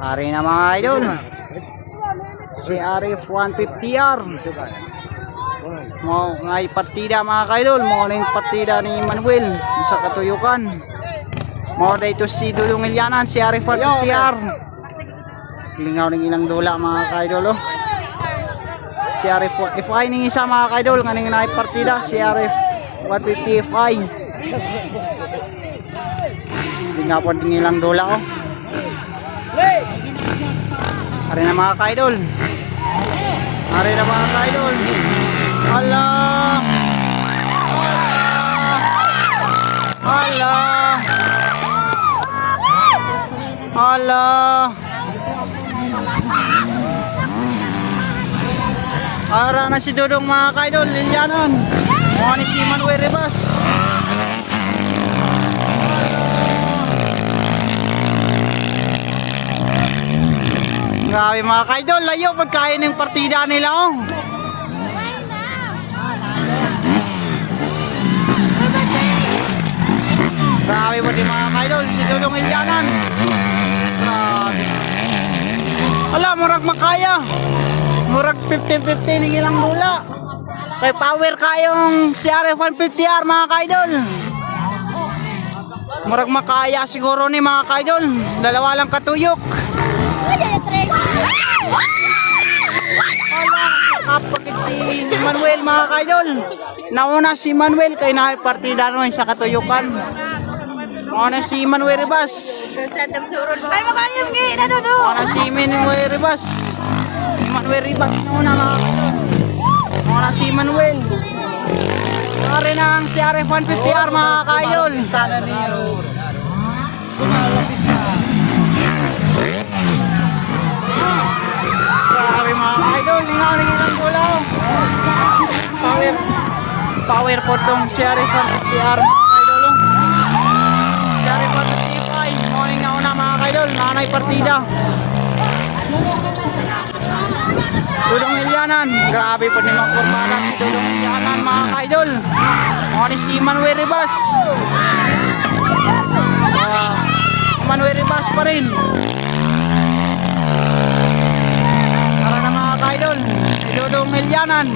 Ari na mga idol. Si Arif 150R. Mo ngay partida mga idol, mo ning partida ni Manuel sa katuyukan. Mo dito si Dudong Ilianan, si Arif 150R. Lingaw ning ilang dula mga idol oh. Si Arif FI ning isa mga idol kaning nay partida si Arif 150 FI. Lingaw pod ning ilang dula oh. Ari na mga ka-idol. Ari na mga ka-idol. Hala. Hala. Hala. Ara na si Dudong mga ka-idol. Lilianan. Mga ni si Manuel Ribas. Grabe mga ka-idol, layo pagkain ng partida nila oh. Grabe po din mga ka-idol, si Dudong Ilianan. Grabe. Ala, murag makaya. Murag 50-50 ng ilang dula. Kay power kayong si Arif 150R mga ka-idol. Murag makaya siguro ni mga ka-idol. Dalawa lang katuyok. Kapagid si Manuel mga ka-idol. Nauna si Manuel kay na partida naman sa katuyukan. Nauna si Manuel Ribas. Ay makayang gina dodo. Nauna si Manuel Ribas. Manuel Ribas nauna mga ka-idol. Nauna si Manuel. Pare na ang si Arif 150R mga ka-idol. Grabe mga ka-idol, lingaw ng ilang bola. Power po itong si Arif 150R mga ka-idol. Si Arif 155, morning na una mga ka-idol, nanay partida. Dudong Ilianan, grabe po ni mga formada si Dudong Ilianan mga ka-idol. Morning si Manuel Ribas. Manuel Ribas pa rin. Para na mga ka-idol, si Dudong Ilianan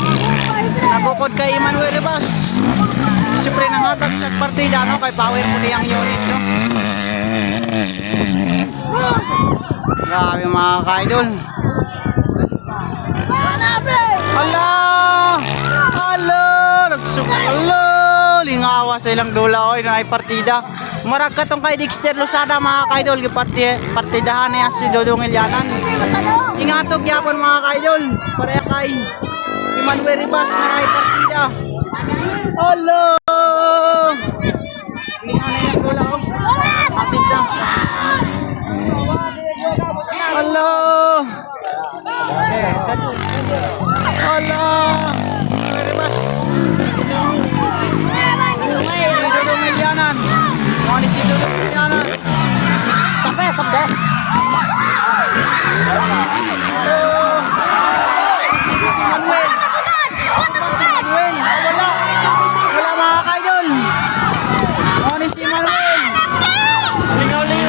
nagukod kay Manuel Ribas. Siyempre nangatag sa partida no, kay power po niyang unit no. Grabe mga ka-idol. Hala! Hala! Hala! Lingawa sa ilang dula oy na ay partida. Marag katong kay Dexter Losada mga ka-idol, partidahan niya si Dudong Ilianan. Ingatog yapon mga ka-idol, pareha kay Manuel Ribas na ay partida. Hala! Lingaw na yung dula oh. Kapit na. Hala! Hala! Manuel Ribas. Dudong Ilianan. Mga si Dudong Ilianan. Kape, sabde. Si Manuel. Si Manuel. Wala. Wala mga ka-idol. Mga si Manuel.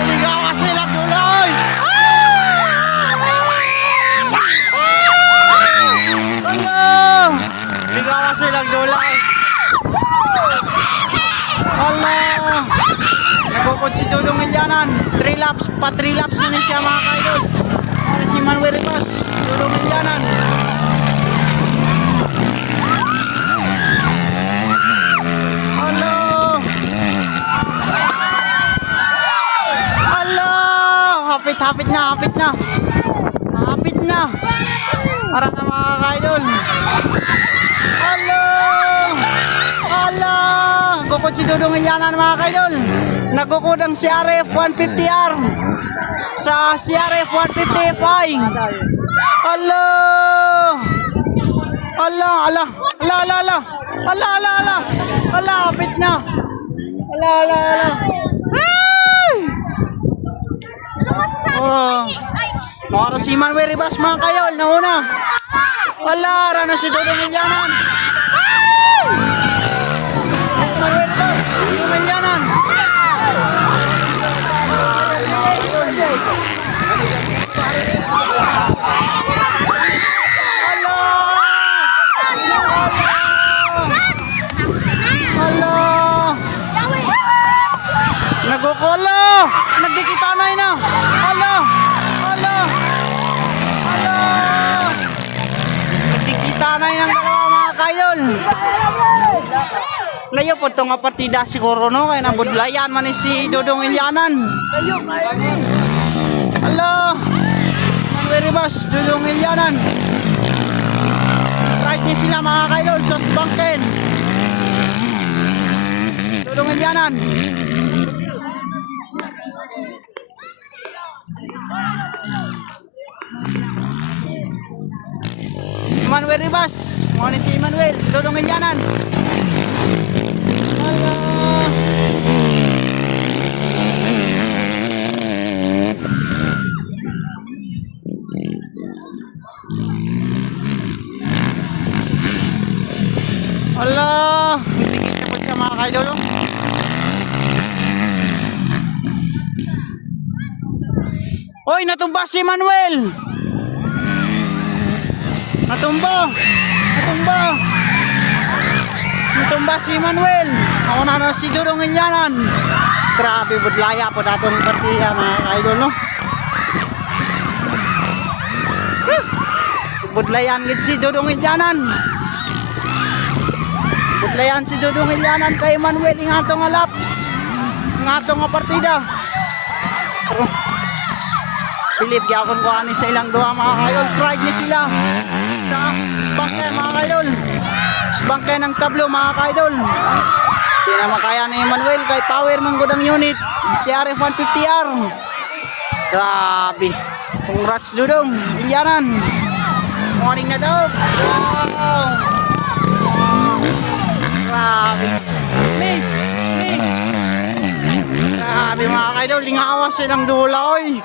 Ligaw kasi lang duloy. Wala. Ligaw kasi lang duloy. Allah! Nagukod si Dudong Ilianan. 3 laps, pa 3 laps yun siya mga ka-idol. Si Manuel Ribas, Dudong Ilianan. Allah! Allah! Hapit na, hapit na. Hapit na. Para na mga ka-idol. Allah! Allah! Gukod si Dudong Ilianan mga ka-idol. Nagukod ang si Arif 150R sa si Arif 150 FI. Allah! Allah! Allah! Allah! Allah! Allah! Allah! Allah! Allah! Allah! Hapit na. Allah! Allah! Allah! Oh. Para si Manuel Ribas mga ka-idol nauna. Allah! Rana si Dudong Ilianan. Manuel Ribas, Dudong Ilianan. Layo po itong partida siguro no, kaya nabudlayan man ni si Dudong Ilyanan. Hello, very much, Dudong Ilyanan. Right ni sila mga kaidol sa Sbangken. Dudong Ilyanan. Manuel Ribas, mga ni si Manuel, Dudong Ilyanan. Hello. Allah, hindi kita siya mga kaidol. Oy, natumba si Manuel. Natumba. Natumba si Manuel. Ako na si Dudong Ilyanan. Grabe budlaya po datong partida mga kaidol no. Budlayan gid si Dudong Ilyanan. Budlayan si Dudong Ilyanan kay Manuel ing atong nga laps. Ing atong nga partida. Pilip gyapon ko ani sa ilang duha mga kaidol. Pride ni sila sa Sbangken mga kaidol. Sbangken ng tablo mga kaidol. Di na makaya ni Manuel kay power man gud ang unit. Si RF 150R. Grabe. Congrats Dudong Ilyanan. Morning na daw. Wow. Grabe. Grabe mga kaidol, lingawa silang dula oy.